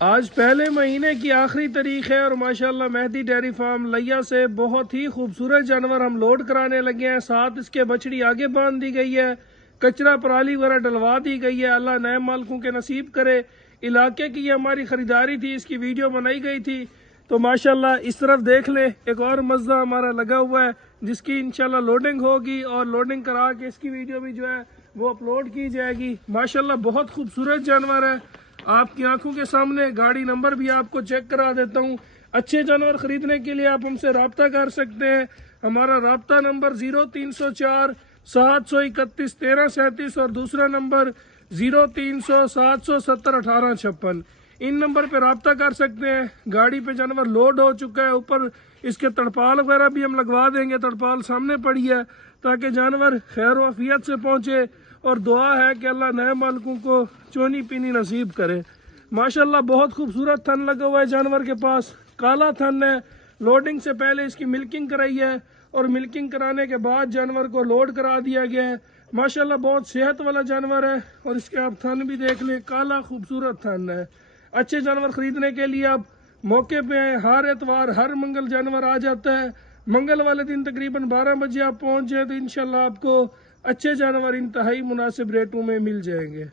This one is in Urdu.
آج پہلے مہینے کی آخری تاریخ ہے اور ماشاءاللہ مہدی ڈیری فارم لیا سے بہت ہی خوبصورت جانور ہم لوڈ کرانے لگے ہیں. ساتھ اس کے بچڑی آگے باندھ دی گئی ہے, کچرا پرالی وغیرہ ڈلوا دی گئی ہے. اللہ نئے مالکوں کے نصیب کرے. علاقے کی یہ ہماری خریداری تھی, اس کی ویڈیو بنائی گئی تھی. تو ماشاءاللہ اس طرف دیکھ لیں, ایک اور مزہ ہمارا لگا ہوا ہے جس کی انشاءاللہ لوڈنگ ہوگی اور لوڈنگ کرا کے اس کی ویڈیو بھی جو ہے وہ اپلوڈ کی جائے گی. ماشاءاللہ بہت خوبصورت جانور ہے, آپ کی آنکھوں کے سامنے. گاڑی نمبر بھی آپ کو چیک کرا دیتا ہوں. اچھے جانور خریدنے کے لیے آپ ہم سے رابطہ کر سکتے ہیں. ہمارا رابطہ نمبر 0304 731 1337 اور دوسرا نمبر 0300 770 1856. ان نمبر پہ رابطہ کر سکتے ہیں. گاڑی پہ جانور لوڈ ہو چکا ہے, اوپر اس کے تڑپال وغیرہ بھی ہم لگوا دیں گے. تڑپال سامنے پڑی ہے تاکہ جانور خیر و عافیت سے پہنچے, اور دعا ہے کہ اللہ نئے مالکوں کو چونی پینی نصیب کرے. ماشاءاللہ بہت خوبصورت تھن لگا ہوا ہے جانور کے پاس. کالا تھن ہے. لوڈنگ سے پہلے اس کی ملکنگ کرائی ہے اور ملکنگ کرانے کے بعد جانور کو لوڈ کرا دیا گیا ہے. ماشاءاللہ بہت صحت والا جانور ہے, اور اس کے آپ تھن بھی دیکھ لیں, کالا خوبصورت تھن ہے. اچھے جانور خریدنے کے لیے آپ موقع پہ ہیں. ہر اتوار ہر منگل جانور آ جاتا ہے. منگل والے دن تقریباً 12 بجے آپ پہنچ جائیں تو انشاءاللہ آپ کو اچھے جانور انتہائی مناسب ریٹوں میں مل جائیں گے.